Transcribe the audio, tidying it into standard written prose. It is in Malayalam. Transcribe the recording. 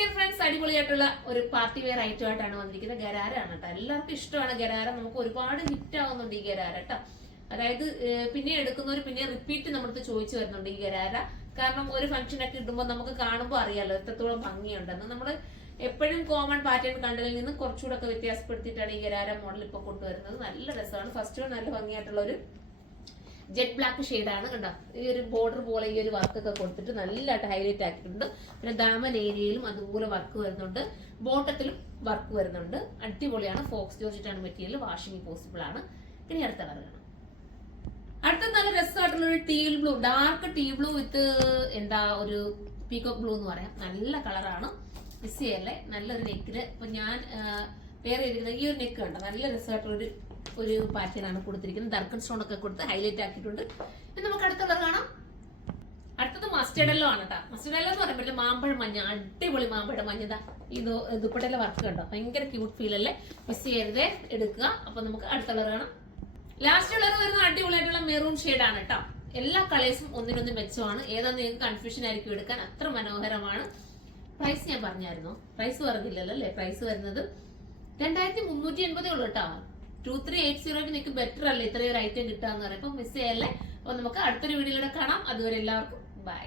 ഡിയർ ഫ്രണ്ട്സ്, അടിപൊളിയായിട്ടുള്ള ഒരു പാർട്ടി വെയർ ഐറ്റം ആയിട്ടാണ് വന്നിരിക്കുന്നത്. ഗരാരാണ് കേട്ടോ. എല്ലാവർക്കും ഇഷ്ടമാണ് ഗരാര. നമുക്ക് ഒരുപാട് ഹിറ്റ് ആവുന്നുണ്ട് ഈ ഗരാര കേട്ടോ. അതായത് പിന്നെ എടുക്കുന്നവർ പിന്നെ റിപ്പീറ്റ് നമ്മുടെ ചോദിച്ചു വരുന്നുണ്ട് ഈ ഗരാര. കാരണം ഒരു ഫംഗ്ഷൻ ഒക്കെ ഇടുമ്പോൾ നമുക്ക് കാണുമ്പോൾ അറിയാലോ എത്രത്തോളം ഭംഗിയുണ്ടെന്ന്. നമ്മൾ എപ്പോഴും കോമൺ പാറ്റേൺ കണ്ടതിൽ നിന്ന് കുറച്ചുകൂടെ ഒക്കെ വ്യത്യാസപ്പെടുത്തിയിട്ടാണ് ഈ ഗരാര മോഡൽ ഇപ്പൊ കൊണ്ടുവരുന്നത്. നല്ല രസമാണ്. ഫസ്റ്റ് വൺ നല്ല ഭംഗിയായിട്ടുള്ള ഒരു ജെറ്റ് ബ്ലാക്ക് ഷെയ്ഡാണ് കണ്ടോ. ഈ ഒരു ബോർഡർ പോലെ ഈ ഒരു വർക്ക് ഒക്കെ കൊടുത്തിട്ട് നല്ലതായിട്ട് ഹൈലൈറ്റ് ആക്കിയിട്ടുണ്ട്. പിന്നെ ദാമൻ ഏരിയയിലും അതുപോലെ വർക്ക് വരുന്നുണ്ട്, ബോട്ടത്തിലും വർക്ക് വരുന്നുണ്ട്. അടിപൊളിയാണ്. ഫോക്സ് ജോർജറ്റാണ് മെറ്റീരിയൽ. വാഷിംഗ് പോസിബിൾ ആണ്. ഇനി അടുത്ത കളർ കാണാം. അടുത്ത നല്ല രസമായിട്ടുള്ള ഒരു teal blue, dark teal blue with എന്താ ഒരു പീകോക്ക് ബ്ലൂ എന്ന് പറയാം. നല്ല കളറാണ്. മിസ് ചെയ്യല്ലേ. നല്ലൊരു നെക്കില് ഇപ്പൊ ഞാൻ വേറെ ചെയ്തിരിക്കുന്നത് ഈ ഒരു നെക്ക് കണ്ടോ. നല്ല രസമായിട്ടുള്ള ഒരു പാറ്റേൺ ആണ് കൊടുത്തിരിക്കുന്നത്. ദർക്കൺ സ്റ്റോൺ ഒക്കെ കൊടുത്ത് ഹൈലൈറ്റ് ആക്കിയിട്ടുണ്ട്. ഇനി നമുക്ക് അടുത്ത കളർ കാണാം. അടുത്തത് മസ്റ്റേർഡ് യെല്ലോ ആണ് കേട്ടോ. മസ്റ്റേർഡ് യെല്ലോ എന്ന് പറയുമ്പോൾ മാമ്പഴ മഞ്ഞ, അടിപൊളി മാമ്പഴ മഞ്ഞ. ഇത് ദുപ്പട്ടയിലെ വർക്ക് കണ്ടോ. ഭയങ്കര ക്യൂട്ട് ഫീൽ അല്ലേ. മിസ് ചെയ്യരുതേ, എടുക്കുക. അപ്പൊ നമുക്ക് അടുത്ത കളർ കാണാം. ലാസ്റ്റ് കളർ വരുന്ന അടിപൊളിയായിട്ടുള്ള മെറൂൺ ഷെയ്ഡ് ആണ് കേട്ടോ. എല്ലാ കളേഴ്സും ഒന്നിനൊന്നും മെച്ചമാണ്. ഏതാന്ന് നിങ്ങൾക്ക് കൺഫ്യൂഷൻ ആയിരിക്കും എടുക്കാൻ. അത്ര മനോഹരമാണ്. പ്രൈസ് ഞാൻ പറഞ്ഞായിരുന്നോ? പ്രൈസ് പറഞ്ഞില്ലല്ലോ അല്ലേ. പ്രൈസ് വരുന്നത് 2380 ഉള്ളൂ കേട്ടോ. 2380 നിങ്ങൾക്ക് ബെറ്റർ അല്ലേ ഇത്രയും ഒരു ഐറ്റം കിട്ടാന്ന് പറയാം. അപ്പൊ മിസ് ചെയ്യല്ലേ. അപ്പൊ നമുക്ക് അടുത്തൊരു വീഡിയോയിലൂടെ കാണാം. അതുവരെ എല്ലാവർക്കും ബൈ.